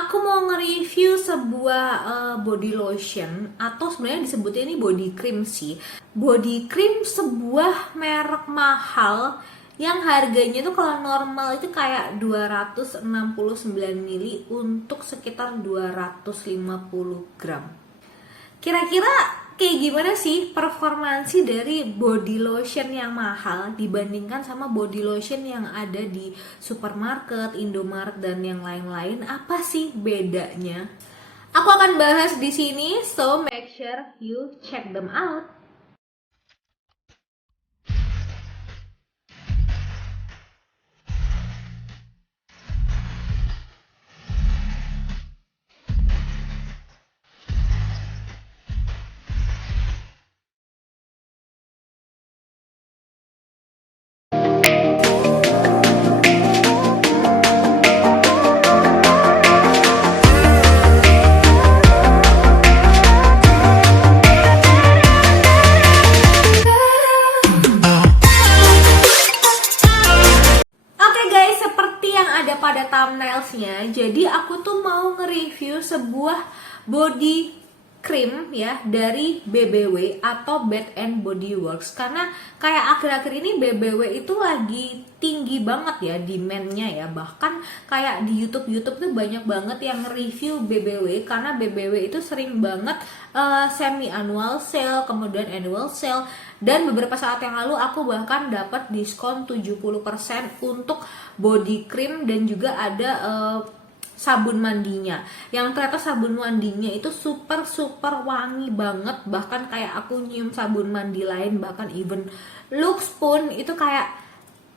aku mau nge-review sebuah body lotion atau sebenarnya disebutnya ini body cream sih. Body cream sebuah merek mahal yang harganya tuh kalau normal itu kayak 269 mili untuk sekitar 250 gram. Kira-kira kayak gimana sih performansi dari body lotion yang mahal dibandingkan sama body lotion yang ada di supermarket, Indomaret dan yang lain-lain? Apa sih bedanya? Aku akan bahas di sini, so make sure you check them out. Oke guys, seperti yang ada pada thumbnailsnya, jadi aku tuh mau nge-review sebuah body cream ya dari BBW atau Bath and Body Works. Karena kayak akhir-akhir ini BBW itu lagi tinggi banget ya demand-nya ya. Bahkan kayak di YouTube tuh banyak banget yang review BBW karena BBW itu sering banget semi annual sale, kemudian annual sale, dan beberapa saat yang lalu aku bahkan dapat diskon 70% untuk body cream dan juga ada sabun mandinya, yang ternyata sabun mandinya itu super wangi banget. Bahkan kayak aku nyium sabun mandi lain, bahkan even looks pun itu kayak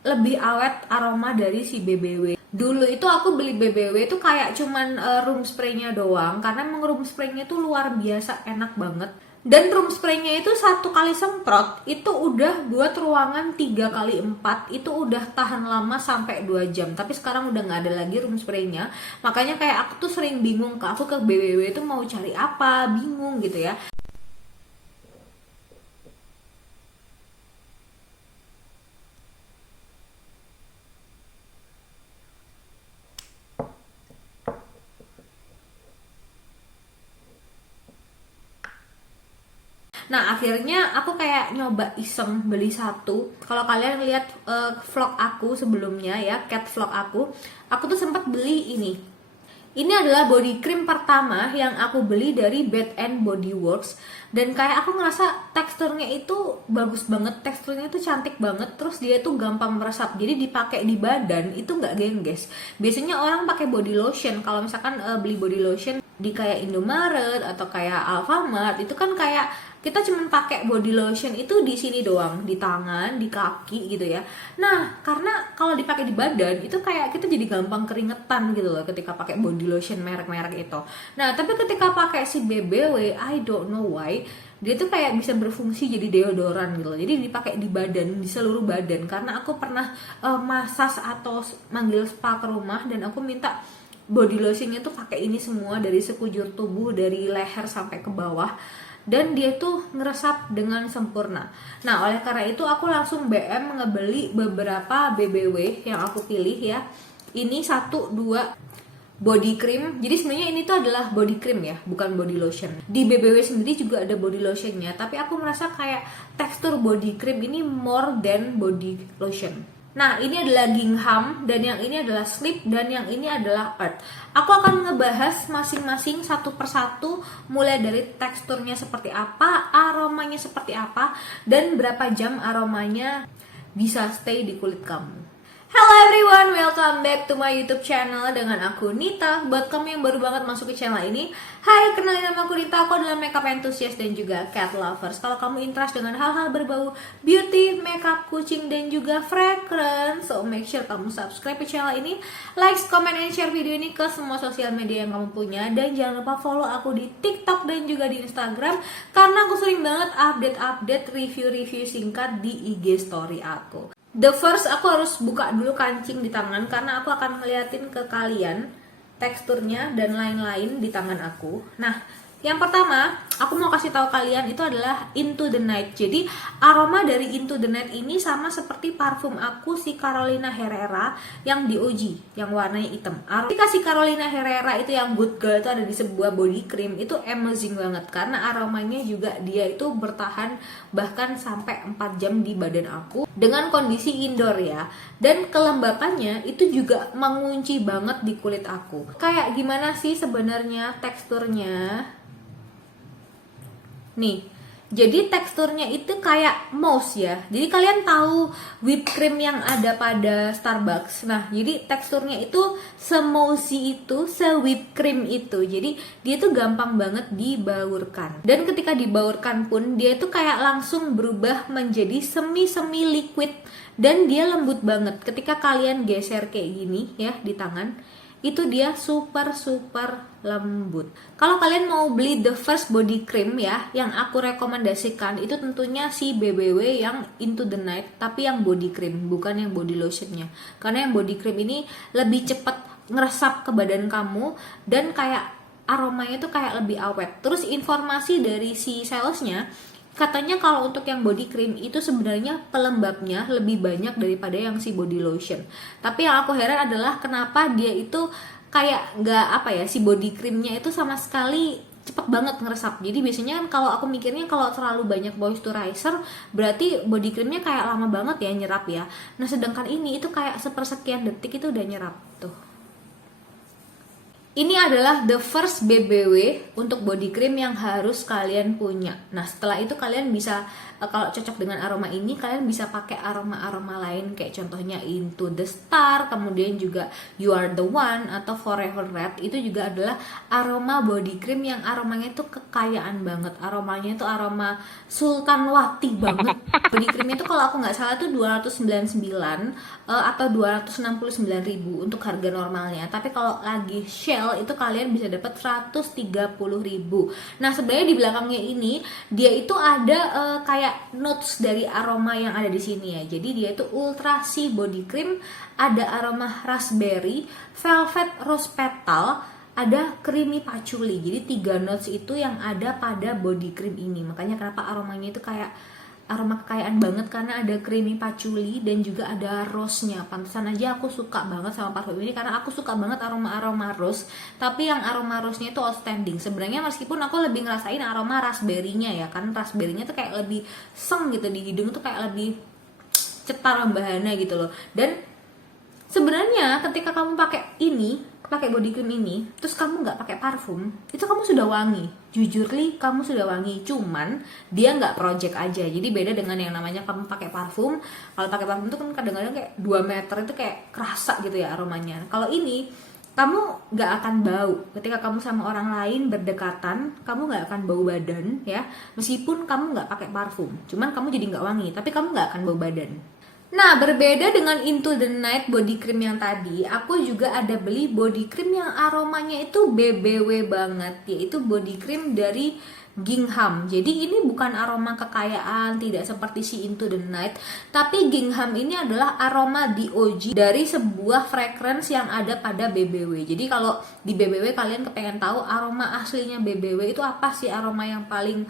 lebih awet aroma dari si BBW. Dulu itu aku beli BBW itu kayak cuman room spraynya doang, karena emang room spraynya itu luar biasa enak banget. Dan room spraynya itu 1 kali semprot itu udah buat ruangan 3 kali 4, itu udah tahan lama sampai 2 jam. Tapi sekarang udah nggak ada lagi room spraynya, makanya kayak aku tuh sering bingung, aku ke BBW itu mau cari apa, bingung gitu ya. Nah akhirnya aku kayak nyoba iseng beli satu. Kalau kalian lihat vlog aku sebelumnya ya, cat vlog aku tuh sempat beli ini. Ini adalah body cream pertama yang aku beli dari Bath and Body Works. Dan kayak aku ngerasa teksturnya itu bagus banget, teksturnya itu cantik banget, terus dia tuh gampang meresap. Jadi dipakai di badan itu nggak gengges. Biasanya orang pakai body lotion, kalau misalkan beli body lotion di kayak Indomaret atau kayak Alfamart, itu kan kayak kita cuma pakai body lotion itu di sini doang, di tangan, di kaki gitu ya. Nah, karena kalau dipakai di badan itu kayak kita jadi gampang keringetan gitu loh ketika pakai body lotion merek-merek itu. Nah, tapi ketika pakai si BBW, I don't know why, dia tuh kayak bisa berfungsi jadi deodoran gitu loh. Jadi dipakai di badan, di seluruh badan. Karena aku pernah massage atau manggil spa ke rumah dan aku minta body lotionnya tuh pakai ini semua dari sekujur tubuh, dari leher sampai ke bawah, dan dia tuh ngeresap dengan sempurna. Nah oleh karena itu aku langsung BM ngebeli beberapa BBW yang aku pilih ya. Ini 1, 2 body cream. Jadi sebenarnya ini tuh adalah body cream ya, bukan body lotion. Di BBW sendiri juga ada body lotionnya, tapi aku merasa kayak tekstur body cream ini more than body lotion. Nah ini adalah Gingham, dan yang ini adalah Sleep, dan yang ini adalah Earth. Aku akan ngebahas masing-masing satu persatu, mulai dari teksturnya seperti apa, aromanya seperti apa, dan berapa jam aromanya bisa stay di kulit kamu. Hello everyone, welcome back to my YouTube channel dengan aku Nita. Buat kamu yang baru banget masuk ke channel ini, hai, kenalin nama aku Nita. Aku adalah makeup enthusiast dan juga cat lovers. Kalau kamu interest dengan hal-hal berbau beauty, makeup, kucing, dan juga fragrance, so make sure kamu subscribe ke channel ini, like, comment, and share video ini ke semua sosial media yang kamu punya. Dan jangan lupa follow aku di TikTok dan juga di Instagram, karena aku sering banget update review-review singkat di IG story aku. The first, aku harus buka dulu kancing di tangan karena aku akan ngeliatin ke kalian teksturnya dan lain-lain di tangan aku. Nah, Yang pertama, aku mau kasih tahu kalian itu adalah Into the Night. Jadi aroma dari Into the Night ini sama seperti parfum aku si Carolina Herrera yang di OG, yang warnanya hitam. Ketika si Carolina Herrera itu yang Good Girl itu ada di sebuah body cream, itu amazing banget karena aromanya juga dia itu bertahan bahkan sampai 4 jam di badan aku dengan kondisi indoor ya. Dan kelembapannya itu juga mengunci banget di kulit aku. Kayak gimana sih sebenarnya teksturnya? Nih, jadi teksturnya itu kayak mousse ya. Jadi kalian tahu whipped cream yang ada pada Starbucks. Nah, jadi teksturnya itu se-moussey itu, se-whipped cream itu. Jadi dia tuh gampang banget dibaurkan. Dan ketika dibaurkan pun dia itu kayak langsung berubah menjadi semi-semi liquid dan dia lembut banget. Ketika kalian geser kayak gini ya di tangan, itu dia super lembut. Kalau kalian mau beli the first body cream ya, yang aku rekomendasikan itu tentunya si BBW yang Into the Night, tapi yang body cream, bukan yang body lotionnya. Karena yang body cream ini lebih cepat ngeresap ke badan kamu dan kayak aromanya itu kayak lebih awet. Terus informasi dari si salesnya, katanya kalau untuk yang body cream itu sebenarnya pelembabnya lebih banyak daripada yang si body lotion. Tapi yang aku heran adalah kenapa dia itu kayak nggak apa ya, si body creamnya itu sama sekali cepet banget ngeresap. Jadi biasanya kan kalau aku mikirnya kalau terlalu banyak moisturizer berarti body creamnya kayak lama banget ya nyerap ya. Nah sedangkan ini itu kayak sepersekian detik itu udah nyerap tuh. Ini adalah the first BBW untuk body cream yang harus kalian punya. Nah setelah itu kalian bisa, kalau cocok dengan aroma ini, kalian bisa pakai aroma-aroma lain kayak contohnya Into the Star, kemudian juga You Are the One atau Forever Red. Itu juga adalah aroma body cream yang aromanya itu kekayaan banget. Aromanya itu aroma sultanwati banget. Body cream itu kalau aku nggak salah tuh 299 atau 269.000 untuk harga normalnya. Tapi kalau lagi Shell itu kalian bisa dapat 130.000. Nah sebenarnya di belakangnya ini dia itu ada kayak notes dari aroma yang ada di sini ya. Jadi dia itu Ultra Sea body cream, ada aroma raspberry, velvet rose petal, ada creamy patchouli. Jadi 3 notes itu yang ada pada body cream ini. Makanya kenapa aromanya itu kayak aroma kekayaan banget karena ada creamy patchouli dan juga ada rose-nya. Pantesan aja aku suka banget sama parfum ini karena aku suka banget aroma-aroma rose, tapi yang aroma rose-nya itu outstanding. Sebenarnya meskipun aku lebih ngerasain aroma raspberry-nya ya, kan raspberry-nya tuh kayak lebih seng gitu di hidung, tuh kayak lebih cetar bahana gitu loh. Dan sebenarnya ketika kamu pakai body cream ini, terus kamu nggak pakai parfum, itu kamu sudah wangi. Jujur li, kamu sudah wangi. Cuman dia nggak project aja. Jadi beda dengan yang namanya kamu pakai parfum. Kalau pakai parfum itu kan kadang-kadang kayak 2 meter itu kayak kerasa gitu ya aromanya. Kalau ini kamu nggak akan bau. Ketika kamu sama orang lain berdekatan, kamu nggak akan bau badan ya. Meskipun kamu nggak pakai parfum, cuman kamu jadi nggak wangi, tapi kamu nggak akan bau badan. Nah, berbeda dengan Into the Night body cream yang tadi, aku juga ada beli body cream yang aromanya itu BBW banget, yaitu body cream dari Gingham. Jadi ini bukan aroma kekayaan, tidak seperti si Into the Night, tapi Gingham ini adalah aroma DOG dari sebuah fragrance yang ada pada BBW. Jadi kalau di BBW kalian kepengen tahu aroma aslinya BBW itu apa sih, aroma yang paling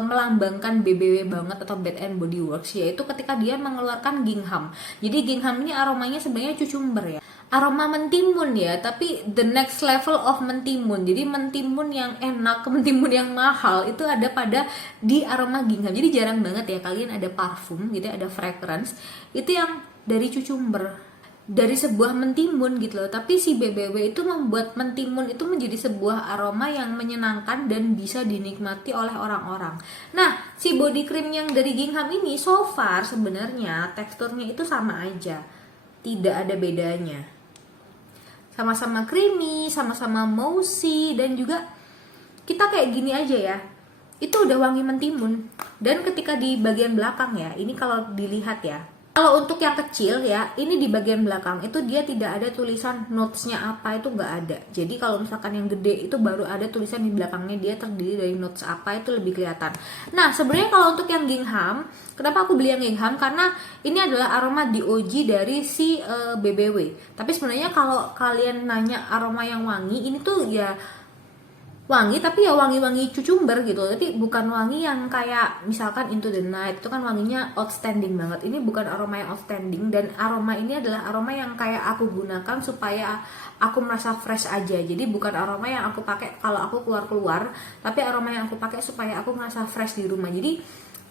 melambangkan BBW banget atau Bath and Body Works, yaitu ketika dia mengeluarkan Gingham. Jadi Gingham ini aromanya sebenarnya cucumber ya, aroma mentimun ya, tapi the next level of mentimun. Jadi mentimun yang enak, mentimun yang mahal itu ada pada di aroma Gingham. Jadi jarang banget ya kalian ada parfum gitu, ada fragrance itu yang dari cucumber, dari sebuah mentimun gitu loh. Tapi si BBW itu membuat mentimun itu menjadi sebuah aroma yang menyenangkan dan bisa dinikmati oleh orang-orang. Nah, si body cream yang dari Gingham ini so far sebenarnya teksturnya itu sama aja, tidak ada bedanya. Sama-sama creamy, sama-sama moussey, dan juga kita kayak gini aja ya, itu udah wangi mentimun. Dan ketika di bagian belakang ya, ini kalau dilihat ya, kalau untuk yang kecil ya, ini di bagian belakang itu dia tidak ada tulisan notes-nya apa, itu nggak ada. Jadi kalau misalkan yang gede itu baru ada tulisan di belakangnya dia terdiri dari notes apa, itu lebih kelihatan. Nah sebenarnya kalau untuk yang Gingham, kenapa aku beli yang Gingham? Karena ini adalah aroma DOG dari si BBW. Tapi sebenarnya kalau kalian nanya aroma yang wangi, ini tuh ya wangi, tapi ya wangi-wangi cucumber gitu, tapi bukan wangi yang kayak misalkan Into the Night itu kan wanginya outstanding banget. Ini bukan aroma yang outstanding, dan aroma ini adalah aroma yang kayak aku gunakan supaya aku merasa fresh aja. Jadi bukan aroma yang aku pakai kalau aku keluar-keluar, tapi aroma yang aku pakai supaya aku merasa fresh di rumah. Jadi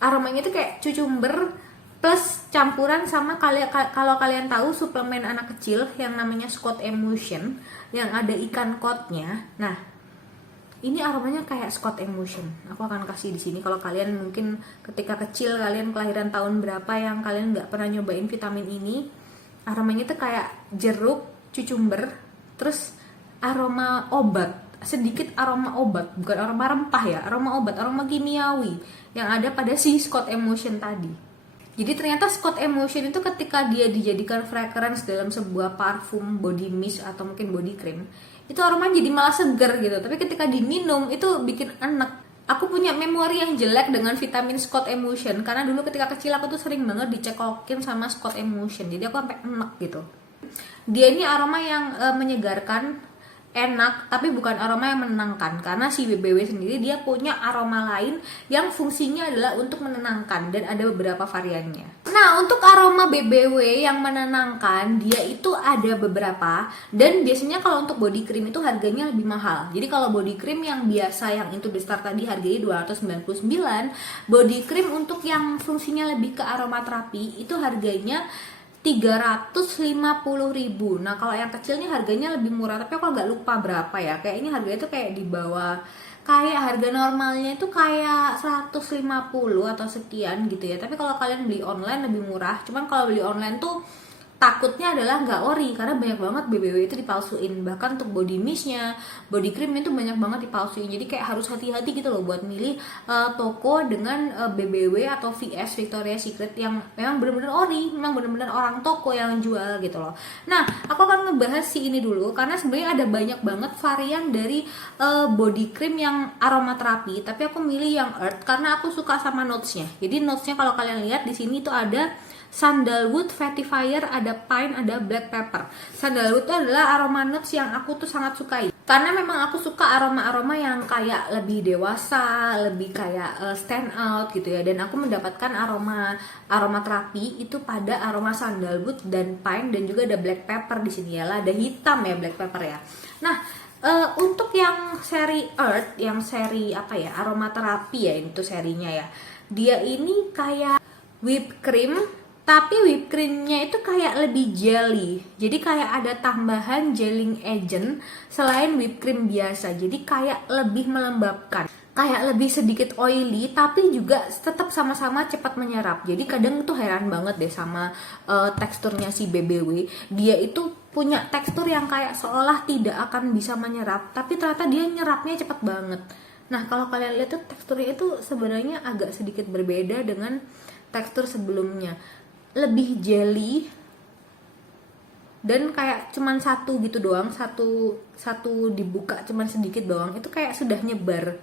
aromanya itu kayak cucumber plus campuran sama kalau kalian tahu suplemen anak kecil yang namanya Scott Emulsion yang ada ikan codnya. Nah, ini aromanya kayak Scott Emulsion. Aku akan kasih di sini. Kalau kalian mungkin ketika kecil, kalian kelahiran tahun berapa yang kalian nggak pernah nyobain vitamin ini, aromanya tuh kayak jeruk, cucumber, terus aroma obat, sedikit aroma obat, bukan aroma rempah ya, aroma obat, aroma kimiawi yang ada pada si Scott Emulsion tadi. Jadi ternyata Scott Emulsion itu ketika dia dijadikan fragrance dalam sebuah parfum, body mist atau mungkin body cream, itu aromanya jadi malah seger gitu. Tapi ketika diminum itu bikin enak. Aku punya memori yang jelek dengan vitamin Scott Emulsion karena dulu ketika kecil aku tuh sering banget dicekokin sama Scott Emulsion. Jadi aku sampai enak gitu. Dia ini aroma yang menyegarkan, enak, tapi bukan aroma yang menenangkan, karena si BBW sendiri dia punya aroma lain yang fungsinya adalah untuk menenangkan, dan ada beberapa variannya. Nah, untuk aroma BBW yang menenangkan dia itu ada beberapa, dan biasanya kalau untuk body cream itu harganya lebih mahal. Jadi kalau body cream yang biasa yang Into the Star tadi harganya 299, body cream untuk yang fungsinya lebih ke aromaterapi itu harganya 350.000. Nah, kalau yang kecilnya harganya lebih murah, tapi aku agak lupa berapa ya. Kayak ini harganya itu kayak di bawah, kayak harga normalnya itu kayak 150 atau sekian gitu ya. Tapi kalau kalian beli online lebih murah. Cuman kalau beli online tuh takutnya adalah nggak ori, karena banyak banget BBW itu dipalsuin. Bahkan untuk body mistnya, body cream itu banyak banget dipalsuin. Jadi kayak harus hati-hati gitu loh buat milih toko dengan BBW atau VS, Victoria's Secret, yang memang benar-benar ori, memang benar-benar orang toko yang jual gitu loh. Nah, aku akan ngebahas si ini dulu karena sebenarnya ada banyak banget varian dari body cream yang aromaterapi, tapi aku milih yang earth karena aku suka sama notesnya. Jadi notesnya kalau kalian lihat di sini tuh ada sandalwood, vetiver, ada pine, ada black pepper. Sandalwood itu adalah aroma notes yang aku tuh sangat sukai. Karena memang aku suka aroma-aroma yang kayak lebih dewasa, lebih kayak stand out gitu ya. Dan aku mendapatkan aroma terapi itu pada aroma sandalwood dan pine, dan juga ada black pepper di sini ya. Lada hitam ya black pepper ya. Nah, untuk yang seri Earth, yang seri apa ya, aromaterapi ya, itu serinya ya. Dia ini kayak whipped cream, tapi whipped creamnya itu kayak lebih jelly. Jadi kayak ada tambahan gelling agent selain whipped cream biasa. Jadi kayak lebih melembabkan, kayak lebih sedikit oily, tapi juga tetap sama-sama cepat menyerap. Jadi kadang tuh heran banget deh sama teksturnya si BBW. Dia itu punya tekstur yang kayak seolah tidak akan bisa menyerap, tapi ternyata dia nyerapnya cepat banget. Nah, kalau kalian lihat tuh teksturnya itu sebenarnya agak sedikit berbeda dengan tekstur sebelumnya. Lebih jelly dan kayak cuman satu gitu doang, satu dibuka cuman sedikit doang, itu kayak sudah nyebar.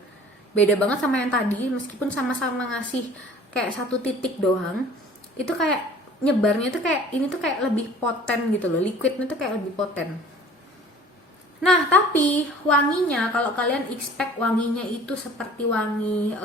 Beda banget sama yang tadi, meskipun sama-sama ngasih kayak satu titik doang, itu kayak nyebarnya tuh kayak ini tuh kayak lebih poten gitu loh, liquidnya tuh kayak lebih poten. Nah, tapi wanginya, kalau kalian expect wanginya itu seperti wangi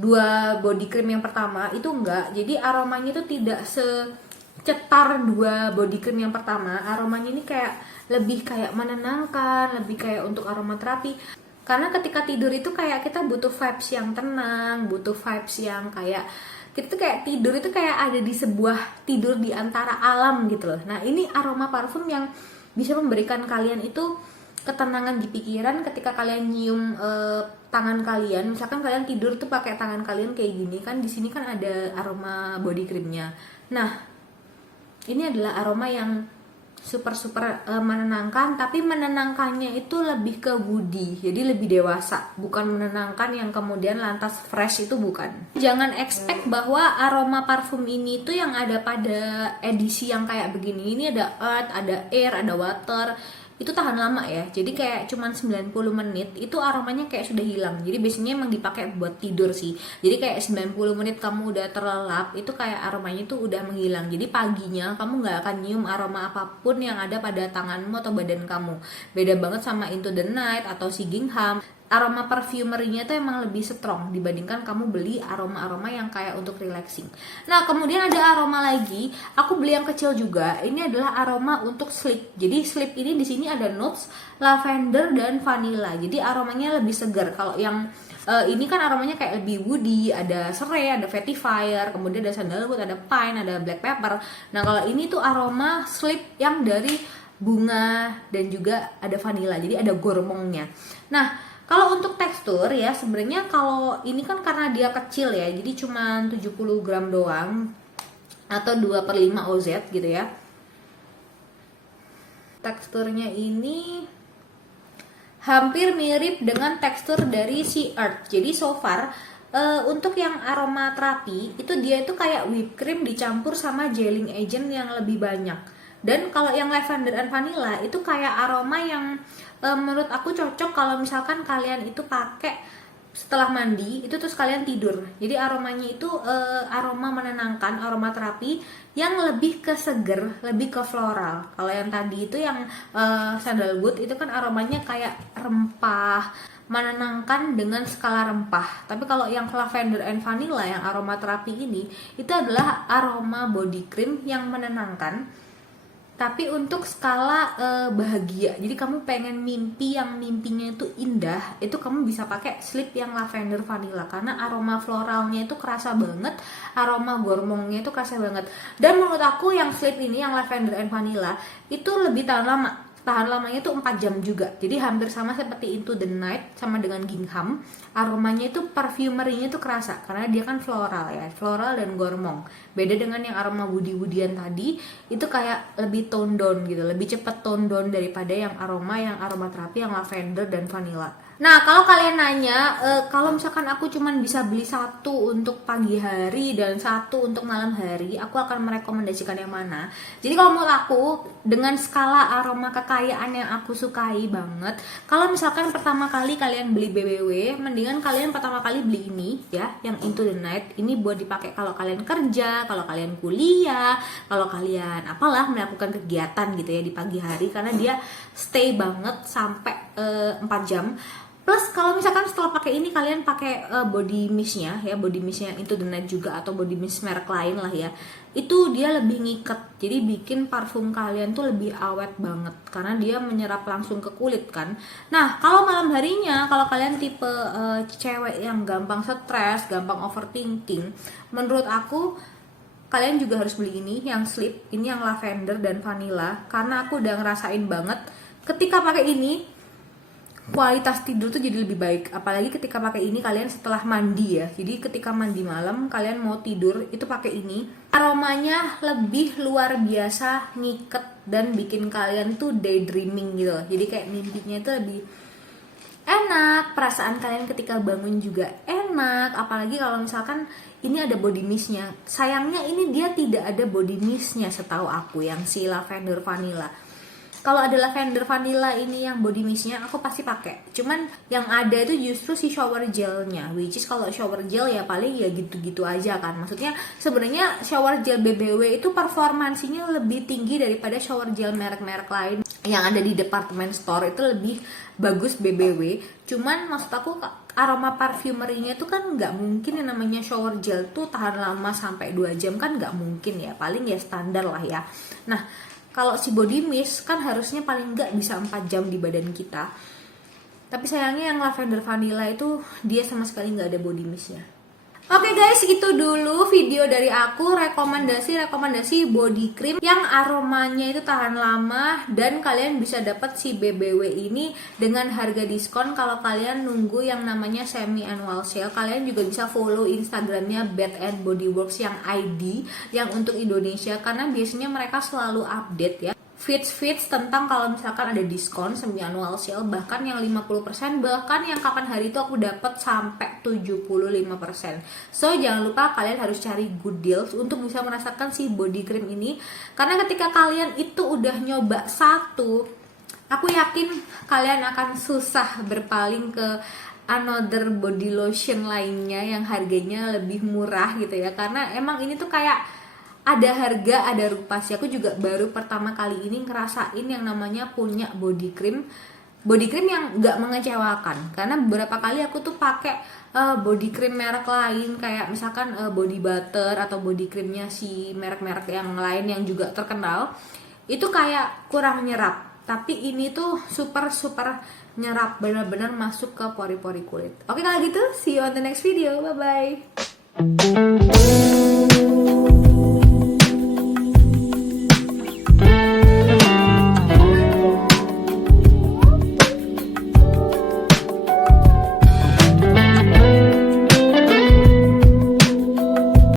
dua body cream yang pertama, itu enggak. Jadi aromanya itu tidak secetar dua body cream yang pertama. Aromanya ini kayak lebih kayak menenangkan, lebih kayak untuk aromaterapi. Karena ketika tidur itu kayak kita butuh vibes yang tenang, butuh vibes yang kayak kita tuh kayak tidur itu kayak ada di sebuah tidur di antara alam gitu loh. Nah, ini aroma parfum yang bisa memberikan kalian itu ketenangan di pikiran ketika kalian nyium tangan kalian. Misalkan kalian tidur tuh pakai tangan kalian kayak gini kan, di sini kan ada aroma body creamnya. Nah, ini adalah aroma yang super menenangkan, tapi menenangkannya itu lebih ke woody, jadi lebih dewasa, bukan menenangkan yang kemudian lantas fresh, itu bukan. Jangan expect bahwa aroma parfum ini tuh yang ada pada edisi yang kayak begini. Ini ada earth, ada air, ada water. itu tahan lama ya. Jadi kayak cuman 90 menit itu aromanya kayak sudah hilang. Jadi biasanya emang dipakai buat tidur sih. Jadi kayak 90 menit kamu udah terlelap, itu kayak aromanya itu udah menghilang. Jadi paginya kamu nggak akan nyium aroma apapun yang ada pada tanganmu atau badan kamu. Beda banget sama Into the Night atau si Gingham. Aroma perfumerinya itu emang lebih strong dibandingkan kamu beli aroma-aroma yang kayak untuk relaxing. Nah, kemudian ada aroma lagi, aku beli yang kecil juga. Ini adalah aroma untuk sleep. Jadi sleep ini di sini ada notes lavender dan vanilla. Jadi aromanya lebih segar. Kalau yang ini kan aromanya kayak lebih woody, ada serai, ada vetiver, kemudian ada sandalwood, ada pine, ada black pepper. Nah, kalau ini tuh aroma sleep yang dari bunga dan juga ada vanilla. Jadi ada gormongnya. Nah, kalau untuk tekstur ya sebenarnya kalau ini kan karena dia kecil ya, jadi cuma 70 gram doang atau 2/5 OZ gitu ya. Teksturnya ini hampir mirip dengan tekstur dari si Earth. Jadi so far untuk yang aroma terapi itu dia itu kayak whipped cream dicampur sama gelling agent yang lebih banyak. Dan kalau yang lavender dan vanilla itu kayak aroma yang menurut aku cocok kalau misalkan kalian itu pakai setelah mandi itu terus kalian tidur. Jadi aromanya itu aroma menenangkan, aroma terapi yang lebih ke seger, lebih ke floral. Kalau yang tadi itu yang sandalwood itu kan aromanya kayak rempah, menenangkan dengan skala rempah. Tapi kalau yang lavender and vanilla yang aroma terapi ini itu adalah aroma body cream yang menenangkan tapi untuk skala bahagia. Jadi kamu pengen mimpi yang mimpinya itu indah, itu kamu bisa pakai sleep yang lavender vanilla karena aroma floralnya itu kerasa banget, aroma gormongnya itu kerasa banget. Dan menurut aku yang sleep ini yang lavender and vanilla itu lebih tahan lama. Tahan lamanya itu 4 jam juga. Jadi hampir sama seperti Into the Night sama dengan Gingham. Aromanya itu perfumerinya itu kerasa karena dia kan floral ya, floral dan gormong. Beda dengan yang aroma woody-woodyan tadi, itu kayak lebih tone down gitu, lebih cepet tone down daripada yang aroma terapi yang lavender dan vanilla. Nah, kalau kalian nanya, kalau misalkan aku cuman bisa beli satu untuk pagi hari dan satu untuk malam hari, aku akan merekomendasikan yang mana? Jadi kalau menurut aku, dengan skala aroma kekayaan yang aku sukai banget, kalau misalkan pertama kali kalian beli BBW, mendingan kalian pertama kali beli ini ya, yang Into the Night. Ini buat dipakai kalau kalian kerja, kalau kalian kuliah, kalau kalian apalah melakukan kegiatan gitu ya di pagi hari, karena dia stay banget sampai 4 jam. Plus kalau misalkan setelah pakai ini kalian pakai body mistnya ya, body mistnya Into the Night juga atau body mist merek lain lah ya, itu dia lebih ngiket, jadi bikin parfum kalian tuh lebih awet banget karena dia menyerap langsung ke kulit kan. Nah, kalau malam harinya, kalau kalian tipe cewek yang gampang stres, gampang overthinking, menurut aku kalian juga harus beli ini yang sleep, ini yang lavender dan vanilla, karena aku udah ngerasain banget ketika pakai ini kualitas tidur tuh jadi lebih baik. Apalagi ketika pakai ini kalian setelah mandi ya. Jadi ketika mandi malam kalian mau tidur itu pakai ini, aromanya lebih luar biasa ngiket dan bikin kalian tuh daydreaming gitu loh. Jadi kayak mimpinya itu lebih enak, perasaan kalian ketika bangun juga enak. Apalagi kalau misalkan ini ada body mistnya. Sayangnya ini dia tidak ada body mistnya setahu aku yang si lavender vanilla. Kalau ada lavender vanilla ini yang body mistnya aku pasti pakai. Cuman yang ada itu justru si shower gelnya, which is kalau shower gel ya paling ya gitu-gitu aja kan. Maksudnya sebenarnya shower gel BBW itu performansinya lebih tinggi daripada shower gel merek-merek lain yang ada di department store, itu lebih bagus BBW. Cuman maksud aku aroma parfumerinya itu kan nggak mungkin yang namanya shower gel tuh tahan lama sampai 2 jam kan nggak mungkin ya, paling ya standar lah ya. Nah, kalau si body mist kan harusnya paling nggak bisa 4 jam di badan kita. Tapi sayangnya yang lavender vanilla itu dia sama sekali nggak ada body mistnya. Oke guys, itu dulu video dari aku rekomendasi body cream yang aromanya itu tahan lama dan kalian bisa dapat si BBW ini dengan harga diskon kalau kalian nunggu yang namanya semi annual sale. Kalian juga bisa follow Instagramnya Bath and Body Works yang ID yang untuk Indonesia karena biasanya mereka selalu update ya feeds tentang kalau misalkan ada diskon semi annual sale, bahkan yang 50%, bahkan yang kapan hari itu aku dapat sampai 75%. So jangan lupa kalian harus cari good deals untuk bisa merasakan si body cream ini, karena ketika kalian itu udah nyoba satu Aku yakin kalian akan susah berpaling ke another body lotion lainnya yang harganya lebih murah gitu ya, karena emang ini tuh kayak ada harga ada rupa sih. Aku juga baru pertama kali ini ngerasain yang namanya punya body cream yang nggak mengecewakan, karena beberapa kali aku tuh pakai body cream merek lain kayak misalkan body butter atau body creamnya si merek-merek yang lain yang juga terkenal, itu kayak kurang nyerap. Tapi ini tuh super nyerap, benar-benar masuk ke pori-pori kulit. Oke, kalau gitu see you on the next video, bye bye.